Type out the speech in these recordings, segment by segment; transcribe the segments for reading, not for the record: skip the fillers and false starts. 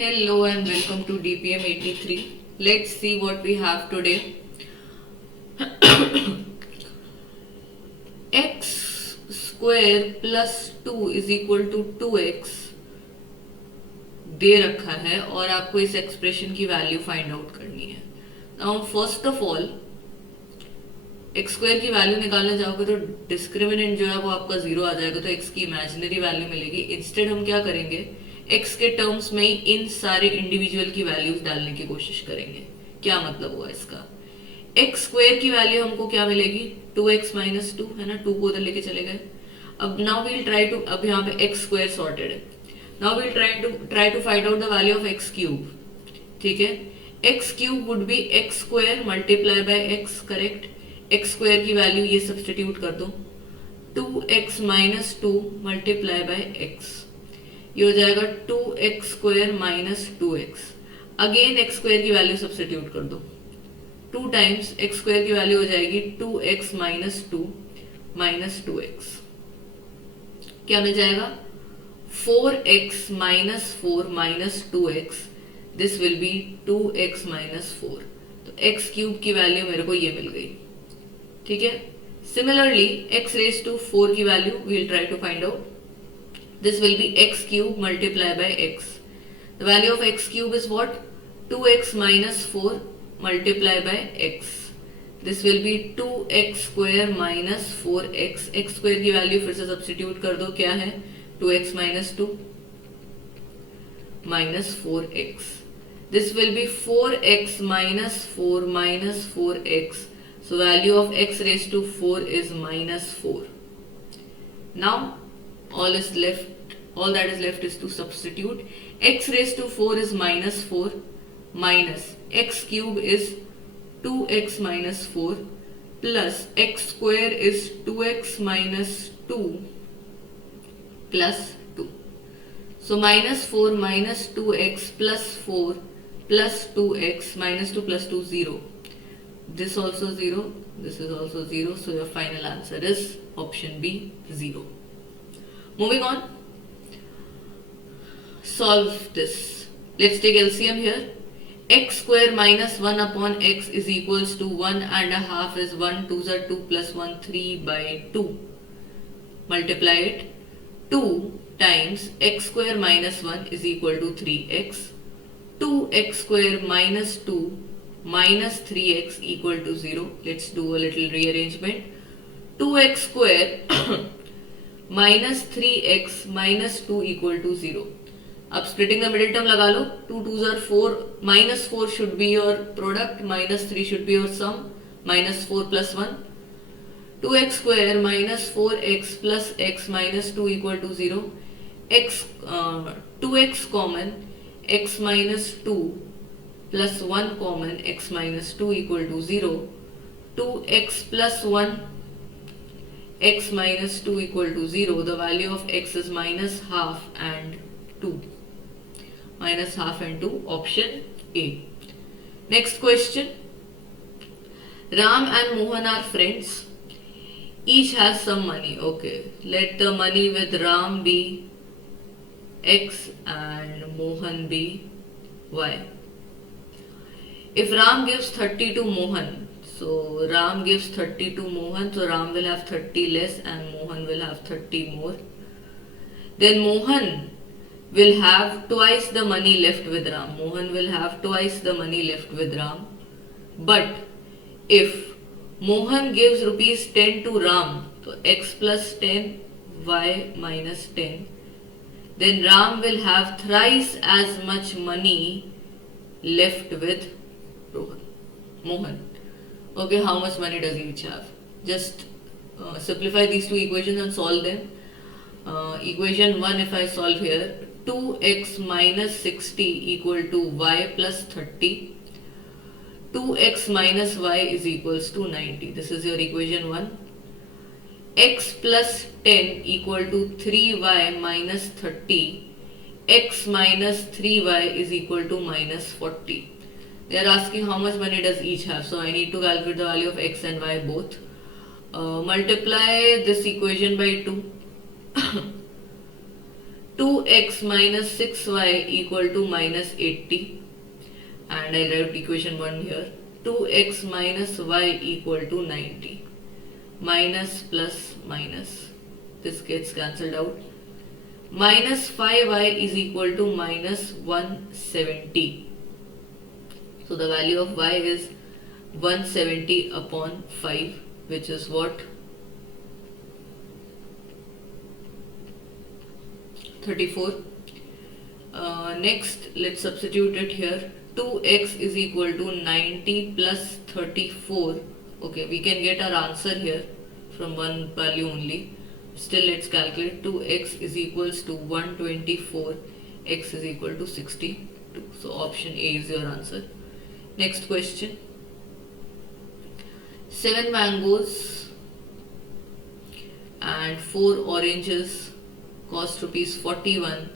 Hello and welcome to DPM 83. Let's see what we have today. X square plus 2 is equal to 2x दे रखा है और आपको इस expression की value find out करनी है. Now first of all x square की value निकालने जाओगे तो डिस्क्रिमिनेंट जो है वो आपका जीरो आ जाएगा, तो एक्स की इमेजिनरी वैल्यू मिलेगी. इंस्टेड हम क्या करेंगे, एक्स के टर्म्स में ही इन सारे इंडिविजुअल की वैल्यूज डालने की कोशिश करेंगे. क्या मतलब हुआ इसका, एक्स स्क्वायर की वैल्यू हमको क्या मिलेगी, 2x माइनस 2 है ना, 2 को उधर लेके चले गए. अब नाउ वील ट्राई टू, अब यहाँ पे एक्स स्क्वायर सॉर्टेड है. Now we'll try to find out the value of x cube. ठीक है, x cube would be x square multiply by x. Correct, x square की वैल्यू ये substitute कर दो, 2x minus 2 multiply by x, ये हो जाएगा 2x square minus 2x. Again x square की वैल्यू सब्स्टिट्यूट कर दो, 2 टाइम्स एक्स स्क्वायर की वैल्यू हो जाएगी 2x माइनस 2 माइनस 2x. क्या मिल जाएगा, 4x minus 4 minus 2x. This will be 2x minus 4. तो x क्यूब की वैल्यू मेरे को ये मिल गई. ठीक है, सिमिलरली x रेज टू 4 की value we'll try to find out. This will be x cube multiplied by x. The value of x cube is what? 2x minus 4 multiplied by x. This will be 2x square minus 4x. x square की value फिर से substitute कर दो, क्या है 2x minus 2 minus 4x. This will be 4x minus 4 minus 4x. So value of x raised to 4 is minus 4. Now all that is left is to substitute. X raised to 4 is minus 4 minus x cube is 2x minus 4 plus x square is 2x minus 2 plus 2. So minus 4 minus 2x plus 4 plus 2x minus 2 plus 2 0. This also 0, this is also 0. So your final answer is option B, 0. Moving on, solve this. Let's take LCM here. X square minus 1 upon x is equals to 1 and a half is 1, 2s are 2 plus 1, 3 by 2. Multiply it. 2 times x square minus 1 is equal to 3x. 2x square minus 2 minus 3x equal to 0. Let's do a little rearrangement. 2x square minus 3x minus 2 equal to 0. अब splitting the middle term लगा लो, 2 2s are 4, minus 4 should be your product, minus 3 should be your sum, minus 4 plus 1. 2x square minus 4x plus x minus 2 equal to 0. 2x common, x minus 2 plus 1 common, x minus 2 equal to 0. 2x plus 1 x minus 2 equal to 0. The value of x is minus half and 2. Minus half and 2, option A. Next question. Ram and Mohan are friends. Each has some money. Okay, let the money with Ram be x and Mohan be y. If Ram gives 30 to Mohan, so Ram gives 30 to Mohan, so Ram will have 30 less and Mohan will have 30 more. Then Mohan will have twice the money left with Ram. Mohan will have twice the money left with Ram. But if Mohan gives rupees 10 to Ram, so x plus 10, y minus 10, then Ram will have thrice as much money left with Mohan. Okay, how much money does each have? Just simplify these two equations and solve them. Equation 1, if I solve here, 2x minus 60 equal to y plus 30. 2x minus y is equals to 90. This is your equation 1. X plus 10 equal to 3y minus 30. X minus 3y is equal to minus 40. They are asking how much money does each have. So I need to calculate the value of x and y both. Multiply this equation by 2. 2x minus 6y equal to minus 80, and I write equation 1 here. 2x minus y equal to 90. Minus plus minus. This gets cancelled out. Minus 5y is equal to minus 170. So the value of y is 170 upon 5, which is what? 34. Next, let's substitute it here. 2x is equal to 90 plus 34. Okay, we can get our answer here from one value only. Still, let's calculate. 2x is equals to 124, x is equal to 62. So option A is your answer. Next question. 7 mangoes and 4 oranges cost rupees 41,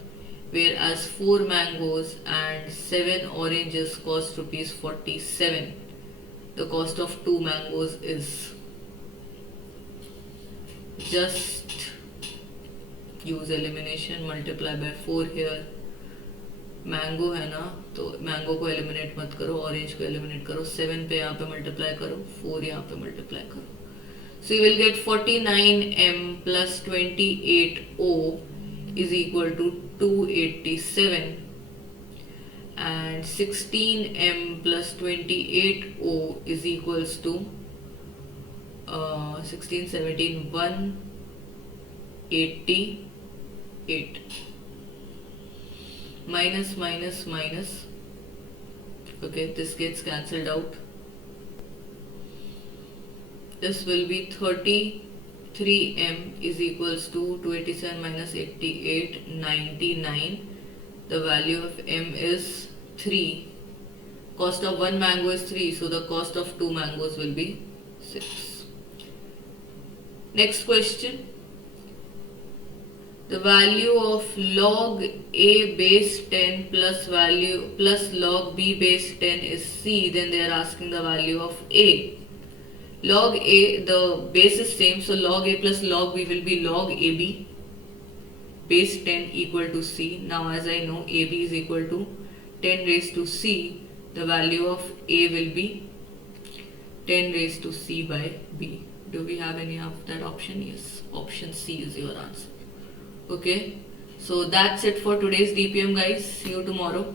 whereas 4 mangoes and 7 oranges cost rupees 47. The cost of 2 mangoes is, just use elimination, multiply by 4 here. Mango है ना, तो mango को eliminate मत करो, orange को eliminate करो, 7 पे यहाँ पे मल्टीप्लाई करो, 4 यहाँ पे मल्टीप्लाई करो. So you will get 49m plus 28o is equal to 287, and 16m plus 28o is equals to 16, 17, 188. Minus minus minus. Okay, this gets cancelled out. This will be 33m is equals to 287 minus 88, 99. The value of m is 3. Cost of 1 mango is 3, so the cost of 2 mangoes will be 6. Next question. The value of log a base 10 plus log b base 10 is c. Then they are asking the value of a. Log a, the base is same, so log a plus log b will be log ab. Base 10 equal to c. Now as I know, ab is equal to 10 raised to c. The value of a will be 10 raised to c by b. Do we have any of that option? Yes, option C is your answer. Okay, so that's it for today's DPM, guys. See you tomorrow.